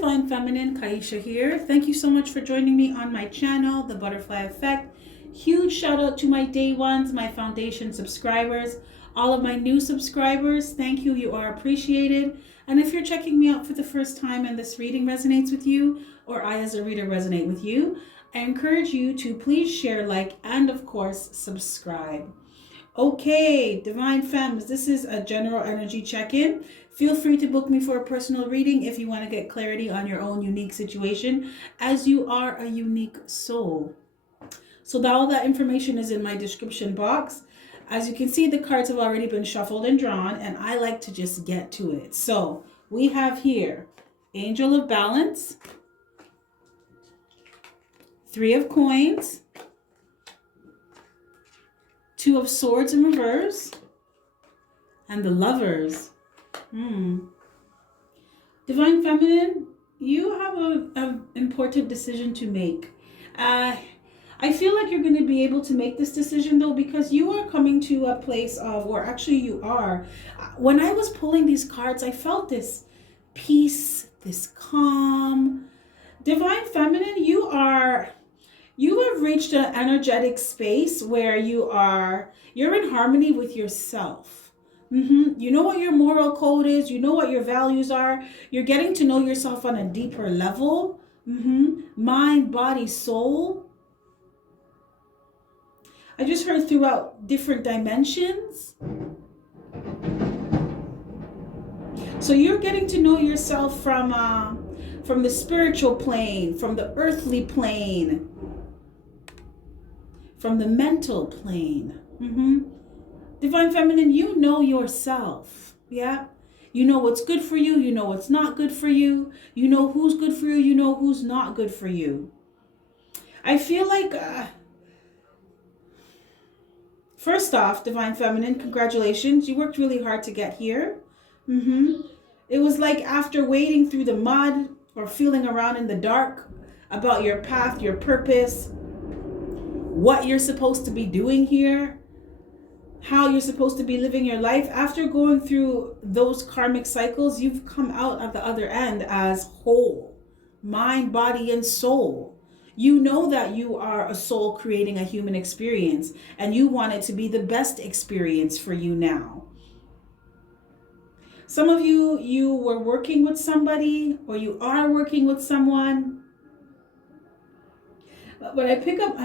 Divine Feminine, Kaisha here. Thank you so much for joining me on my channel, The Butterfly Effect. Huge shout out to my day ones, my foundation subscribers, all of my new subscribers. Thank you, you are appreciated. And if you're checking me out for the first time and this reading resonates with you, or I as a reader resonate with you, I encourage you to please share, like, and of course, subscribe. Okay, Divine Femmes, this is a general energy check-in. Feel free to book me for a personal reading if you want to get clarity on your own unique situation, as you are a unique soul. So all that information is in my description box. As you can see, the cards have already been shuffled and drawn, and I like to just get to it. So we have here Angel of Balance, Three of Coins, Two of Swords in reverse, and the Lovers. Divine Feminine, you have an important decision to make. I feel like you're going to be able to make this decision though, because you are coming to a place of, or actually you are. When I was pulling these cards, I felt this peace, this calm. Divine Feminine, you have reached an energetic space where you're in harmony with yourself. You know what your moral code is. You know what your values are. You're getting to know yourself on a deeper level. Mind, body, soul. I just heard throughout different dimensions. So you're getting to know yourself from the spiritual plane, from the earthly plane, from the mental plane. Divine Feminine, you know yourself. Yeah. You know what's good for you. You know what's not good for you. You know who's good for you. You know who's not good for you. I feel like, first off, Divine Feminine, congratulations. You worked really hard to get here. It was like after wading through the mud or feeling around in the dark about your path, your purpose, what you're supposed to be doing here, how you're supposed to be living your life. After going through those karmic cycles, you've come out at the other end as whole, mind, body, and soul. You know that you are a soul creating a human experience, and you want it to be the best experience for you now. Some of you were working with somebody, or you are working with someone. But I pick up,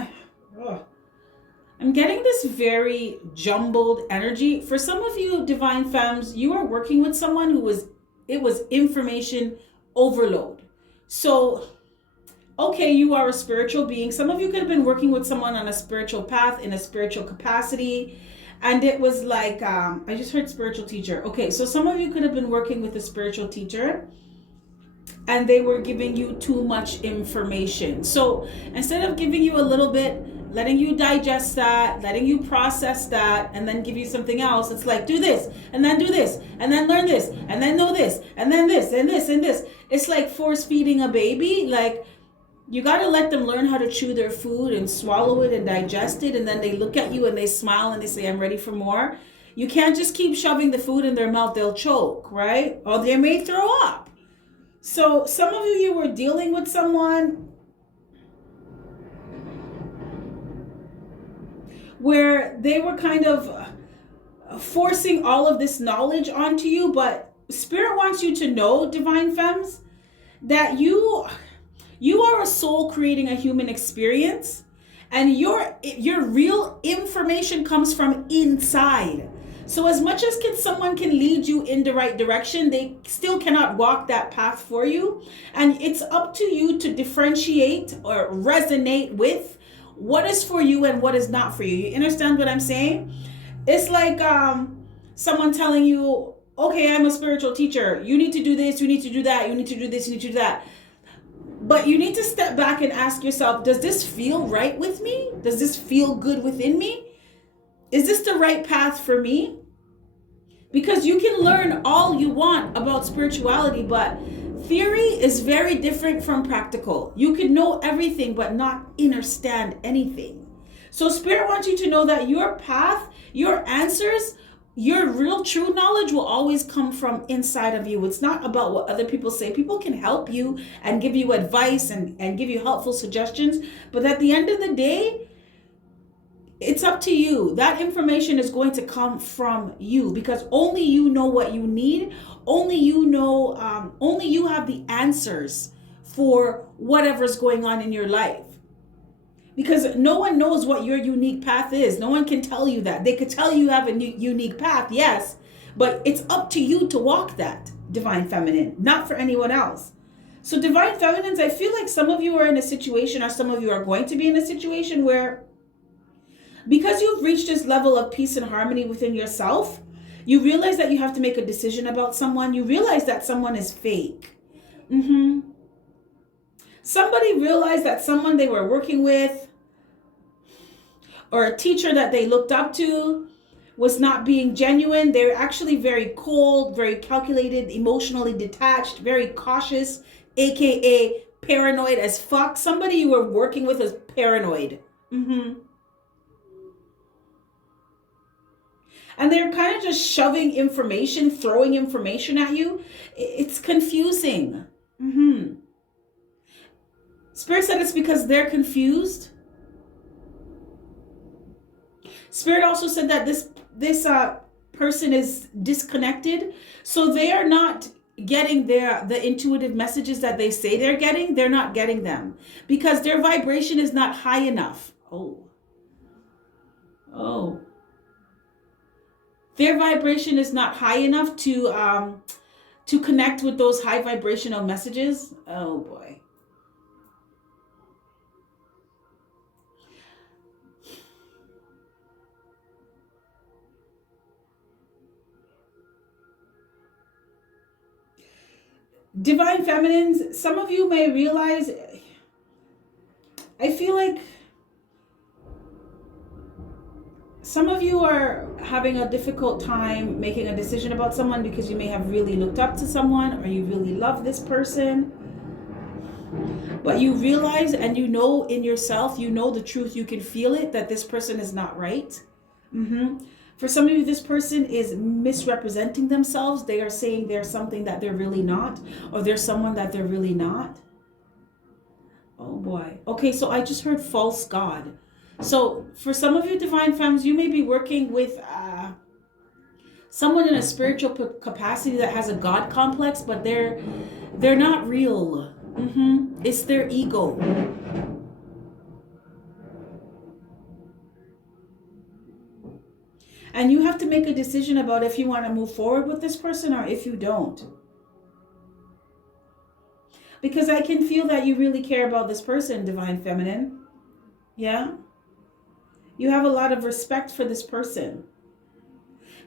I'm getting this very jumbled energy. For some of you, Divine Femmes, you are working with someone it was information overload. So, okay, you are a spiritual being. Some of you could have been working with someone on a spiritual path, in a spiritual capacity. And it was like, I just heard spiritual teacher. Okay, so some of you could have been working with a spiritual teacher, and they were giving you too much information. So instead of giving you a little bit, letting you digest that, letting you process that, and then give you something else, it's like, do this, and then do this, and then learn this, and then know this, and then this, and this, and this. It's like force feeding a baby. Like, you got to let them learn how to chew their food and swallow it and digest it, and then they look at you and they smile and they say, I'm ready for more. You can't just keep shoving the food in their mouth. They'll choke, right? Or they may throw up. So some of you were dealing with someone where they were kind of forcing all of this knowledge onto you, but Spirit wants you to know, Divine Femmes, that you are a soul creating a human experience, and your real information comes from inside. So as much as someone can lead you in the right direction, they still cannot walk that path for you. And it's up to you to differentiate or resonate with what is for you and what is not for you. You understand what I'm saying? It's like someone telling you, okay, I'm a spiritual teacher. You need to do this, you need to do that, you need to do this, you need to do that. But you need to step back and ask yourself, does this feel right with me? Does this feel good within me? Is this the right path for me? Because you can learn all you want about spirituality, but theory is very different from practical. You can know everything, but not understand anything. So Spirit wants you to know that your path, your answers your real true knowledge will always come from inside of you. It's not about what other people say. People can help you and give you advice and give you helpful suggestions, but at the end of the day, it's up to you. That information is going to come from you, because only you know what you need. Only you know, only you have the answers for whatever's going on in your life. Because no one knows what your unique path is. No one can tell you that. They could tell you have a unique path, yes, but it's up to you to walk that, Divine Feminine, not for anyone else. So Divine Feminines, I feel like some of you are in a situation, or some of you are going to be in a situation where, because you've reached this level of peace and harmony within yourself, you realize that you have to make a decision about someone. You realize that someone is fake. Somebody realized that someone they were working with, or a teacher that they looked up to, was not being genuine. They're actually very cold, very calculated, emotionally detached, very cautious, aka paranoid as fuck. Somebody you were working with is paranoid. And they're kind of just shoving information, throwing information at you. It's confusing. Spirit said it's because they're confused. Spirit also said that this person is disconnected, so they are not getting the intuitive messages that they say they're getting. They're not getting them because their vibration is not high enough. Their vibration is not high enough to connect with those high vibrational messages. Oh boy. Divine Feminines, some of you may realize, I feel like some of you are having a difficult time making a decision about someone because you may have really looked up to someone, or you really love this person. But you realize, and you know in yourself, you know the truth, you can feel it, that this person is not right. For some of you, this person is misrepresenting themselves. They are saying they're something that they're really not, or they're someone that they're really not. Oh boy. Okay, so I just heard false God. So for some of you Divine Femmes, you may be working with someone in a spiritual capacity that has a God complex, but they're not real. It's their ego. And you have to make a decision about if you want to move forward with this person or if you don't. Because I can feel that you really care about this person, Divine Feminine. Yeah? You have a lot of respect for this person.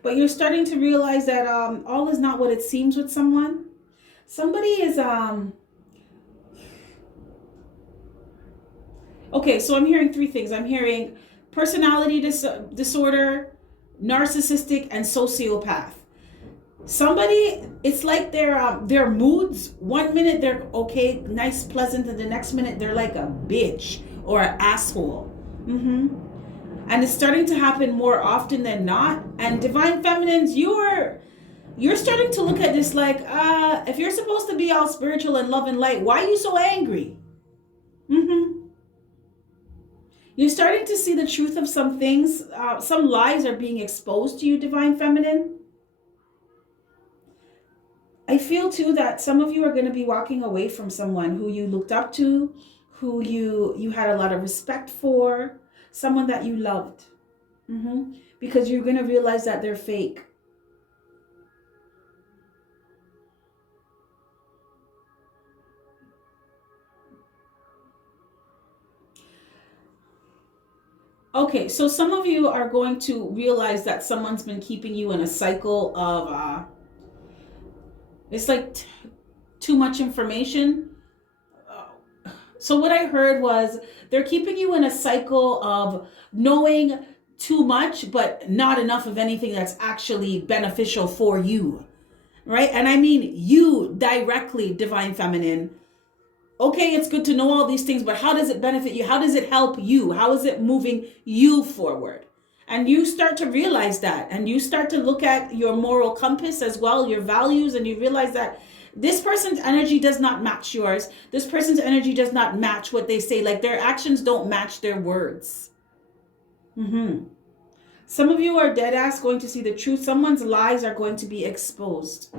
But you're starting to realize that all is not what it seems with someone. Somebody is... Okay, so I'm hearing three things. I'm hearing personality disorder, narcissistic, and sociopath. Somebody, it's like their moods, 1 minute they're okay, nice, pleasant, and the next minute they're like a bitch or an asshole. And it's starting to happen more often than not. And Divine Feminines, you're starting to look at this like, if you're supposed to be all spiritual and love and light, why are you so angry? You're starting to see the truth of some things. Some lies are being exposed to you, Divine Feminine. I feel too that some of you are going to be walking away from someone who you looked up to, who you had a lot of respect for, someone that you loved. Because you're going to realize that they're fake. Okay, so some of you are going to realize that someone's been keeping you in a cycle of, it's like too much information. So what I heard was they're keeping you in a cycle of knowing too much, but not enough of anything that's actually beneficial for you, right? And I mean you directly, Divine Feminine. Okay, it's good to know all these things, but how does it benefit you? How does it help you? How is it moving you forward? And you start to realize that, and you start to look at your moral compass as well, your values, and you realize that this person's energy does not match yours. This person's energy does not match what they say. Like, their actions don't match their words. Some of you are dead ass going to see the truth. Someone's lies are going to be exposed.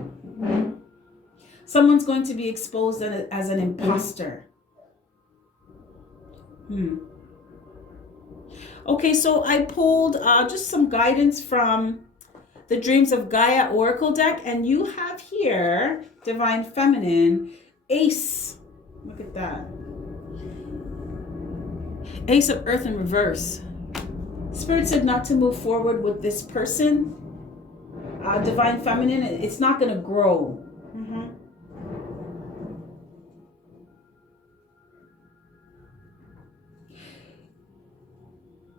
Someone's going to be exposed as an imposter. Okay, so I pulled just some guidance from the Dreams of Gaia Oracle deck, and you have here, Divine Feminine, Ace. Look at that. Ace of Earth in reverse. Spirit said not to move forward with this person. Divine Feminine, it's not going to grow.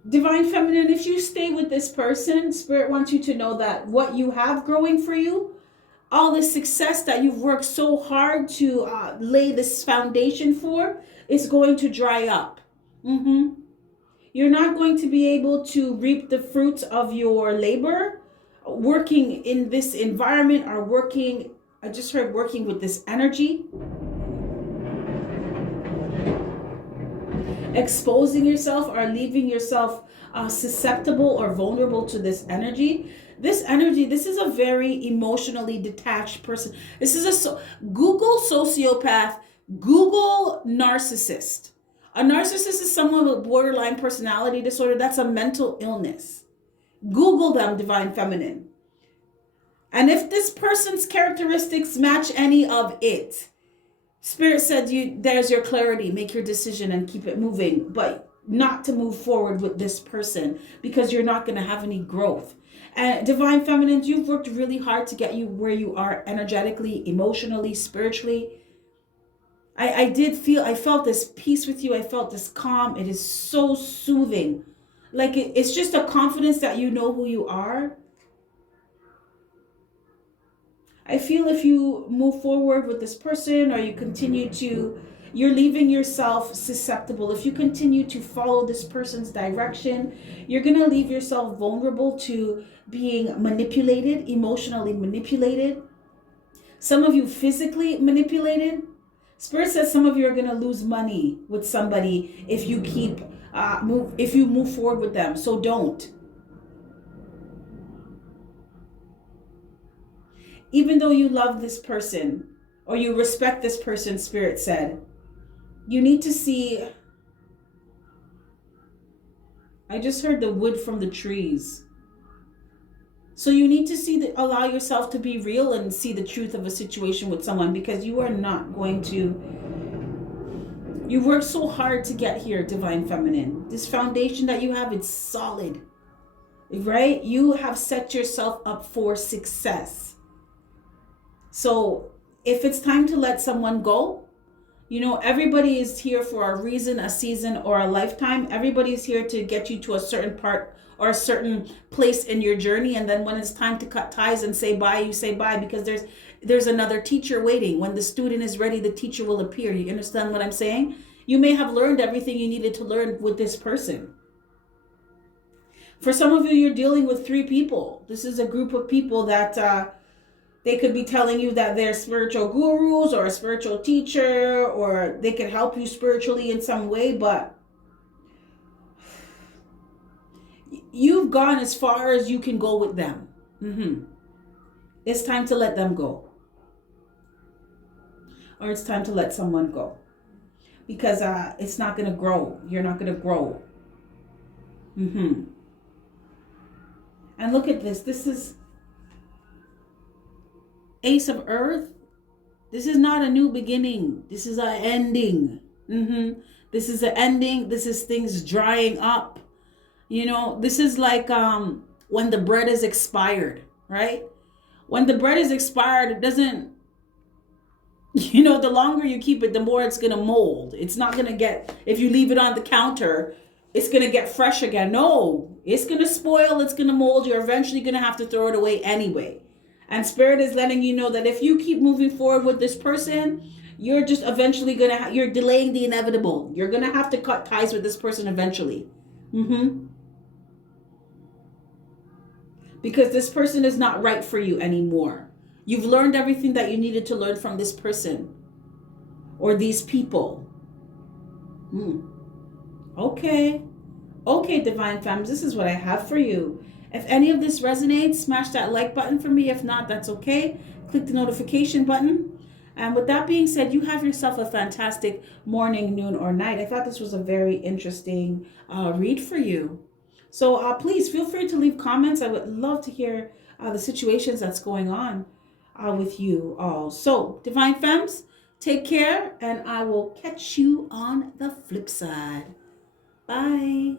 Divine Feminine, if you stay with this person, Spirit wants you to know that what you have growing for you, all the success that you've worked so hard to lay this foundation for, is going to dry up. You're not going to be able to reap the fruits of your labor working in this environment, or working, I just heard working with this energy. Exposing yourself or leaving yourself susceptible or vulnerable to this energy. This energy, this is a very emotionally detached person. This is Google sociopath, Google narcissist. A narcissist is someone with borderline personality disorder. That's a mental illness. Google them, Divine Feminine. And if this person's characteristics match any of it, Spirit said, there's your clarity. Make your decision and keep it moving, but not to move forward with this person, because you're not going to have any growth. And Divine Feminine, you've worked really hard to get you where you are energetically, emotionally, spiritually. I felt this peace with you. I felt this calm. It is so soothing. Like it's just a confidence that you know who you are. I feel if you move forward with this person, or you continue to, you're leaving yourself susceptible. If you continue to follow this person's direction, you're going to leave yourself vulnerable to being manipulated, emotionally manipulated. Some of you physically manipulated. Spirit says some of you are going to lose money with somebody if you if you move forward with them. So don't. Even though you love this person or you respect this person, Spirit said, you need to see, I just heard the wood from the trees. So you need to allow yourself to be real and see the truth of a situation with someone, because you are not going to, you worked so hard to get here, Divine Feminine. This foundation that you have, it's solid, right? You have set yourself up for success. So if it's time to let someone go, everybody is here for a reason, a season, or a lifetime. Everybody's here to get you to a certain part or a certain place in your journey. And then when it's time to cut ties and say bye, you say bye, because there's another teacher waiting. When the student is ready, the teacher will appear. You understand what I'm saying? You may have learned everything you needed to learn with this person. For some of you, you're dealing with 3 people. This is a group of people that they could be telling you that they're spiritual gurus or a spiritual teacher, or they could help you spiritually in some way, but you've gone as far as you can go with them. It's time to let them go. Or it's time to let someone go. Because it's not going to grow. You're not going to grow. And look at this. This is Ace of Earth. This is not a new beginning. This is an ending. This is an ending. This is things drying up. This is like when the bread is expired, right? When the bread is expired, it doesn't, the longer you keep it, the more it's going to mold. It's not going to get, if you leave it on the counter, it's going to get fresh again. No, it's going to spoil. It's going to mold. You're eventually going to have to throw it away anyway. And Spirit is letting you know that if you keep moving forward with this person, you're just eventually going to, you're delaying the inevitable. You're going to have to cut ties with this person eventually. because this person is not right for you anymore. You've learned everything that you needed to learn from this person or these people. Okay. Okay, Divine Femmes, this is what I have for you. If any of this resonates, smash that like button for me. If not, that's okay. Click the notification button. And with that being said, you have yourself a fantastic morning, noon, or night. I thought this was a very interesting read for you. So please feel free to leave comments. I would love to hear the situations that's going on with you all. So, Divine Femmes, take care, and I will catch you on the flip side. Bye.